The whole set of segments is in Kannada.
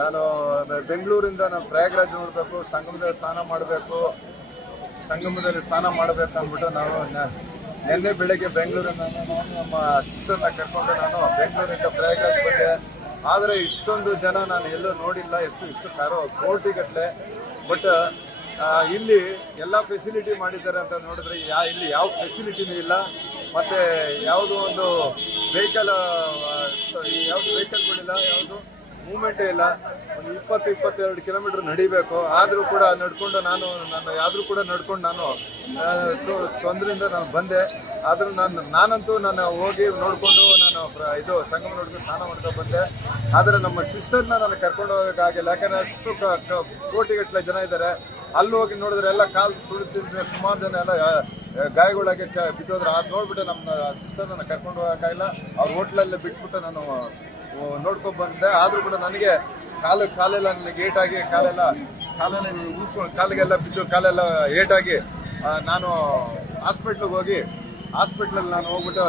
ನಾನು ಬೆಂಗಳೂರಿಂದ ನಾನು ಪ್ರಯಾಗ್ರಾಜ್ ನೋಡಬೇಕು, ಸಂಗಮದಲ್ಲಿ ಸ್ನಾನ ಮಾಡಬೇಕು, ಸಂಗಮದಲ್ಲಿ ಸ್ನಾನ ಮಾಡಬೇಕು ಅಂದ್ಬಿಟ್ಟು ನಾವು ನಿನ್ನೆ ಬೆಳಗ್ಗೆ ಬೆಂಗಳೂರಿಂದ ನಾನು ನಮ್ಮ ಸಿಸ್ಟರ್ನ ಕರ್ಕೊಂಡು ನಾನು ಬೆಂಗಳೂರಿಂದ ಪ್ರಯಾಗ್ರಾಜ್ ಬಂದೆ. ಆದರೆ ಇಷ್ಟೊಂದು ಜನ ನಾನು ಎಲ್ಲೂ ನೋಡಿಲ್ಲ, ಇಷ್ಟು ಕೋಟಿಗಟ್ಟಲೆ. ಬಟ್ ಇಲ್ಲಿ ಎಲ್ಲ ಫೆಸಿಲಿಟಿ ಮಾಡಿದ್ದಾರೆ ಅಂತ ನೋಡಿದ್ರೆ ಇಲ್ಲಿ ಯಾವ ಫೆಸಿಲಿಟಿನೂ ಇಲ್ಲ. ಮತ್ತು ಯಾವುದೋ ಒಂದು ವೆಹಿಕಲ್ಗಳಿಲ್ಲ, ಯಾವುದು ಮೂಮೆಂಟೇ ಇಲ್ಲ. ಒಂದು 20-22 ಕಿಲೋಮೀಟ್ರ್ ನಡಿಬೇಕು. ಆದರೂ ಕೂಡ ನಾನು ತೊಂದರೆಯಿಂದ ನಾನು ಬಂದೆ. ಆದರೂ ನಾನಂತೂ ಹೋಗಿ ನೋಡಿಕೊಂಡು ಇದು ಸಂಗಮ ನೋಡ್ಕೊಂಡು ಸ್ನಾನ ಮಾಡ್ಕೊಂಡು ಬಂದೆ. ಆದರೆ ನಮ್ಮ ಸಿಸ್ಟರ್ನ ನಾನು ಕರ್ಕೊಂಡು ಹೋಗೋಕ್ಕಾಗಿಲ್ಲ, ಯಾಕಂದರೆ ಅಷ್ಟು ಕೋಟಿಗಟ್ಟಲೆ ಜನ ಇದ್ದಾರೆ. ಅಲ್ಲಿ ಹೋಗಿ ನೋಡಿದ್ರೆ ಎಲ್ಲ ಕಾಲು ತುಳಿತಿದ್ರೆ ಸುಮಾರು ಜನ ಎಲ್ಲ ಗಾಯಗಳಾಗಿ ಬಿದ್ದೋದ್ರು. ಅದು ನೋಡ್ಬಿಟ್ಟು ನಮ್ಮ ಸಿಸ್ಟರ್ನ ಕರ್ಕೊಂಡು ಹೋಗೋಕ್ಕಾಗಿಲ್ಲ. ಅವ್ರ ಹೋಟ್ಲಲ್ಲೇ ಬಿಟ್ಬಿಟ್ಟು ನಾನು ನೋಡ್ಕೊಂಡು ಬಂದೆ. ಆದರೂ ಕೂಡ ನನಗೆ ಕಾಲೆಲ್ಲ ನನಗೆ ಏಟಾಗಿ ಕಾಲಿಗೆಲ್ಲ ಬಿದ್ದು ಕಾಲೆಲ್ಲ ಏಟಾಗಿ ನಾನು ಹಾಸ್ಪಿಟ್ಲಲ್ಲಿ ನಾನು ಹೋಗ್ಬಿಟ್ಟು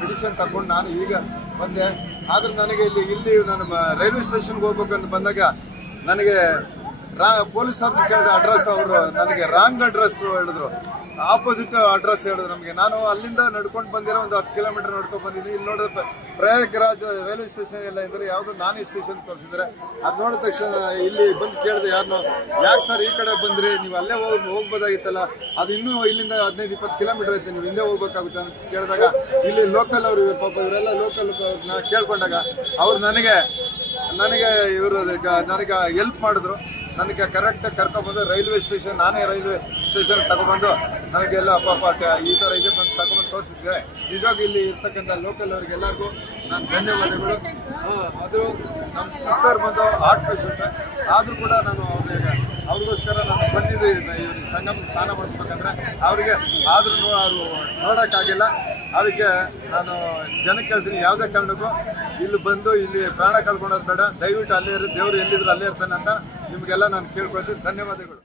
ಮೆಡಿಸಿನ್ ತಗೊಂಡು ನಾನು ಈಗ ಬಂದೆ. ಆದರೆ ನನಗೆ ಇಲ್ಲಿ ನಾನು ರೈಲ್ವೆ ಸ್ಟೇಷನ್ಗೆ ಹೋಗ್ಬೇಕಂತ ಬಂದಾಗ ನನಗೆ ಪೊಲೀಸ್ ಅವ್ರನ್ನ ಕೇಳಿದ ಅಡ್ರೆಸ್ ಅವರು ನನಗೆ ರಾಂಗ್ ಅಡ್ರೆಸ್ ಹೇಳಿದ್ರು, ಆಪೋಸಿಟ್ ಅಡ್ರೆಸ್ ಹೇಳಿದ್ರು ನಮಗೆ. ನಾನು ಅಲ್ಲಿಂದ ನಡ್ಕೊಂಡು ಬಂದಿರೋ ಒಂದು 10 ಕಿಲೋಮೀಟರ್ ನಡ್ಕೊಂಡು ಬಂದಿದ್ದೀನಿ. ಇಲ್ಲಿ ನೋಡಿದ್ರೆ ಪ್ರಯಾಗ್ರಾಜ್ ರೈಲ್ವೆ ಸ್ಟೇಷನ್ ಎಲ್ಲ ಇದ್ದಾರೆ, ಯಾವುದೋ ನಾನ್ ಸ್ಟೇಷನ್ ತೋರಿಸಿದ್ದಾರೆ. ಅದು ನೋಡಿದ ತಕ್ಷಣ ಇಲ್ಲಿ ಬಂದು ಕೇಳಿದೆ ಯಾರನ್ನೋ, ಯಾಕೆ ಸರ್ ಈ ಕಡೆ ಬಂದ್ರಿ, ನೀವು ಅಲ್ಲೇ ಹೋಗ್ಬೋದಾಗಿತ್ತಲ್ಲ, ಅದು ಇನ್ನೂ ಇಲ್ಲಿಂದ 15-20 ಕಿಲೋಮೀಟರ್ ಐತೆ, ನೀವು ಹಿಂದೆ ಹೋಗ್ಬೇಕಾಗುತ್ತೆ ಅಂತ ಕೇಳಿದಾಗ ಇಲ್ಲಿ ಲೋಕಲ್ ಅವರು ಪಾಪ ಇವರೆಲ್ಲ ಲೋಕಲ್ ಕೇಳ್ಕೊಂಡಾಗ ಅವ್ರು ನನಗೆ ಹೆಲ್ಪ್ ಮಾಡಿದ್ರು. ನನಗೆ ಕರೆಕ್ಟಾಗಿ ಕರ್ಕೊಂಡ್ಬಂದು ರೈಲ್ವೆ ಸ್ಟೇಷನ್, ನಾನೇ ರೈಲ್ವೆ ಸ್ಟೇಷನ್ ತಗೊಬಂದು ನನಗೆಲ್ಲ ಪಾಪ ಈ ಥರ ಇದೆ ಬಂದು ತಗೊಬಂದು ತೋರಿಸಿದ್ರೆ ನಿಜವಾಗಿ ಇಲ್ಲಿ ಇರ್ತಕ್ಕಂಥ ಲೋಕಲ್ ಅವ್ರಿಗೆಲ್ಲರಿಗೂ ನಾನು ಧನ್ಯವಾದಗಳು. ಅದು ನಮ್ಮ ಸಿಸ್ಟರ್ ಬಂದು ಹಾರ್ಟ್ ಪೇಷಂಟ್, ಆದರೂ ಕೂಡ ನಾನು ಅವ್ರಿಗೋಸ್ಕರ ನಾನು ಬಂದಿದ್ದೆ ಇವ್ರಿಗೆ ಸಂಗಮ ಸ್ನಾನ ಮಾಡಿಸ್ಬೇಕಂದ್ರೆ ಅವರಿಗೆ, ಆದ್ರೂ ಅವರು ನೋಡೋಕ್ಕಾಗಿಲ್ಲ. ಅದಕ್ಕೆ ನಾನು ಜನಕ್ಕೆ ಹೇಳ್ತೀನಿ, ಯಾವುದೇ ಕಾರಣಕ್ಕೂ ಇಲ್ಲಿ ಬಂದು ಇಲ್ಲಿ ಪ್ರಾಣ ಕಳ್ಕೊಳ್ಳೋದು ಬೇಡ. ದಯವಿಟ್ಟು ಅಲ್ಲೇ ಇರೋ ದೇವರು ಎಲ್ಲಿದ್ರು ಅಲ್ಲೇ ಇರ್ತಾನೆ ಅಂತ ನಿಮಗೆಲ್ಲ ನಾನು ಕೇಳ್ಕೊಳ್ತೀನಿ. ಧನ್ಯವಾದಗಳು.